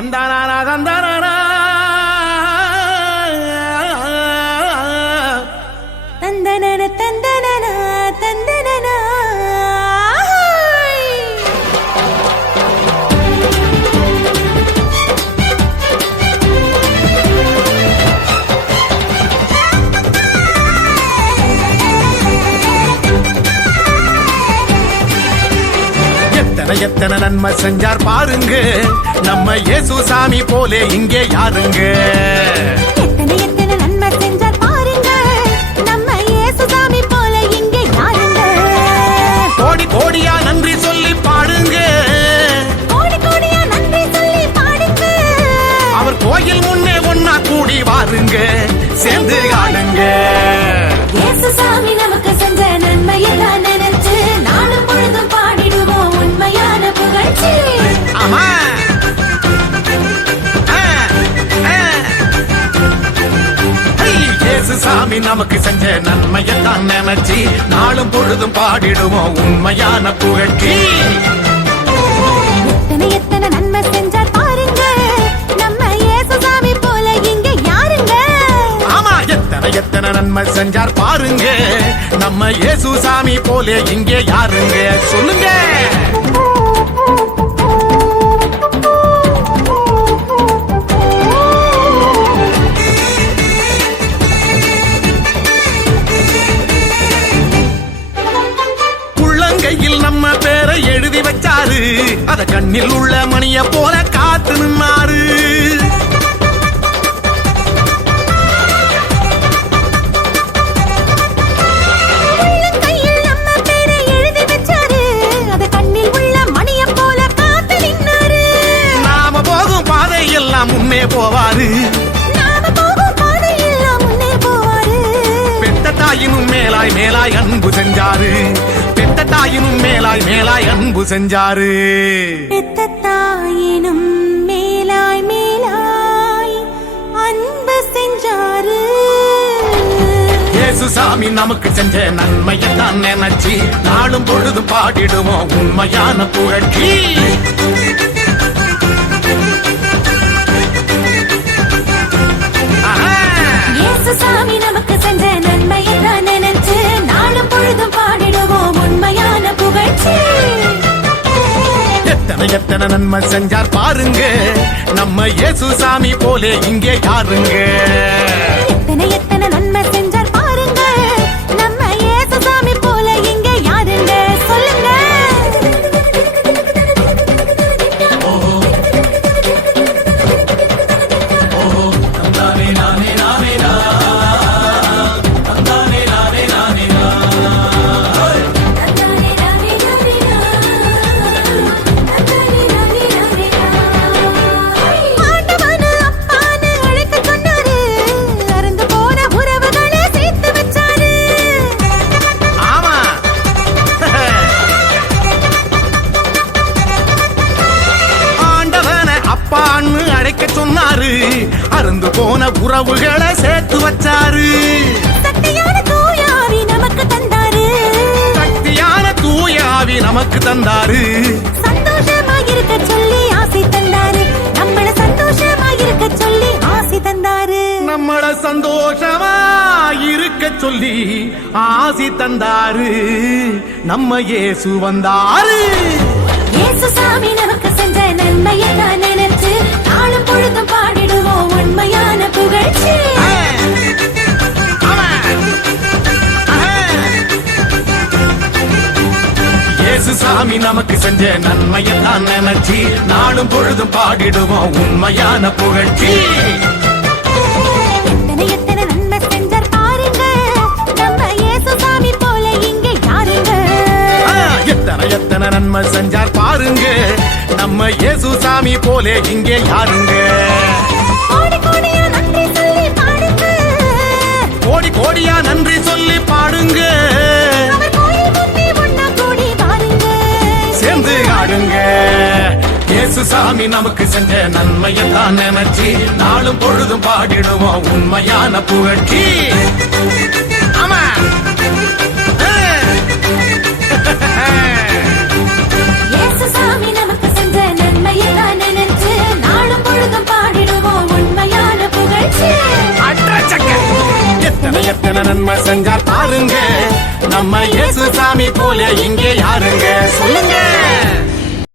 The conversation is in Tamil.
தந்தானா தந்தானா தந்தனன தந்தனன தந்தனன எத்தனை நன்மை செஞ்சார் பாருங்க நம்ம இயேசு சாமி போலே இங்கே யாருங்க. எத்தனை நன்மை செஞ்சார் பாருங்க நம்ம இயேசு சாமி போல இங்கே யாருங்க. கோடி கோடியா நன்றி சொல்லி பாடுங்க, கோடி கோடியா நன்றி சொல்லி பாடுங்க. அவர் கோயில் முன்னே ஒன்னா கூடி வாருங்க, சேர்ந்து ஆடுங்க. இயேசு சாமி நமக்கு செஞ்ச நன்மையெல்லாம் நினைச்சு நாளும் பொழுதும் பாடிடுவோம் உண்மையான புகழ்ச்சி. ஆமா இயேசு சாமி நமக்கு செஞ்ச நன்மையெல்லாம் நினைச்சு நாளும் பொழுதும் பாடிடுவோம் உண்மையான புகழ்ச்சி. எத்தனை நன்மை செஞ்சார் பாருங்க நம்ம இயேசு சாமி போல இங்கே யாருங்க. ஆமா எத்தனை நன்மை செஞ்சார் பாருங்க நம்ம இயேசு சாமி போலே இங்கே யாருங்க. சொல்லுங்க. கையில் நம்ம பேரை எழுதி வச்சாரு, அத கண்ணில் உள்ள மணிய போல காத்து நின்னாரு. கையில் நம்ம பேரை எழுதி வச்சாரு, அத கண்ணில் உள்ள மணிய போல காத்து நின்னாரு. நாம போகும் பாதை எல்லாம் முன்னே போவாரு, நாம போகும் பாதை எல்லாம் முன்னே போவாரு. பெத்த தாயினும் மேலாய் மேலாய் அன்பு செஞ்சாரு, பெத்த தாயினும் மேலாய் மேலாய் அன்பு செஞ்சாரு. பெத்த தாயினும் மேலாய் மேலாய் அன்பு செஞ்சாரு. இயேசு சாமி நமக்கு செஞ்ச நன்மையத்தான் நினைச்சு நாளும் பொழுது பாடிடுவோம் உண்மையான புகழ்ச்சி. இயேசு சாமி நமக்கு செஞ்ச நன்மையெல்லாம் நினைச்சு நாளும் பொழுதும் பாடிடுவோம் உண்மையான புகழ்ச்சி. எத்தனை நன்மை செஞ்சார் பாருங்க நம்ம இயேசு சாமி போலே இங்கே யாருங்க. எத்தனை நன்மை செஞ்சார் பாருங்க நம்ம இயேசு சாமி போல இங்கே யாருங்க. சொல்லுங்க. சொன்னாரு, அருந்து போன உறவுகளை சேர்த்து வச்சாரு. சக்தியான தூயாவி நமக்கு தந்தாரு, சக்தியான தூயாவி நமக்கு தந்தாரு. சந்தோஷமாயிருக்க சொல்லி ஆசை தந்தாரு, நம்மள சந்தோஷமாயிருக்க சொல்லி ஆசை தந்தாரு. நம்மள சந்தோஷமா இருக்க சொல்லி ஆசி தந்தாரு. நம்ம இயேசு வந்தாரு. இயேசு சாமி நமக்கு செஞ்ச நன்மையெல்லாம் நினைச்சு நாளும் பொழுதும் பாடிடுவோம் உண்மையான புகழ்ச்சி. இயேசு சாமி நமக்கு செஞ்ச நன்மையெல்லாம் நினைச்சு நாளும் பொழுதும் பாடிடுவோம் உண்மையான புகழ்ச்சி. எத்தனை நன்மை செஞ்சார் பாருங்க நம்ம இயேசு சாமி போல இங்கே யாருங்க. எத்தனை நன்மை செஞ்சார் பாருங்க நம்ம இயேசு சாமி போலே இங்கே யாருங்க. கோடி கோடியா நன்றி சொல்லி பாடுங்க, கோடி கோடியா நன்றி சொல்லி பாடுங்க. அவர் கோயில் முன்னே ஒன்னா கூடி வாருங்க, சேர்ந்து ஆடுங்க. இயேசு சாமி நமக்கு செஞ்ச நன்மையெல்லாம் நினைச்சு நாளும் பொழுதும் பாடிடுவோம் உண்மையான புகழ்ச்சி. ஆமா இயேசு சாமி நமக்கு செஞ்ச நன்மையெல்லாம் நினைச்சு நாளும் எத்தனை நன்மை செஞ்சார் பாருங்க நம்ம இயேசு சாமி போல இங்கே யாருங்க சொல்லுங்க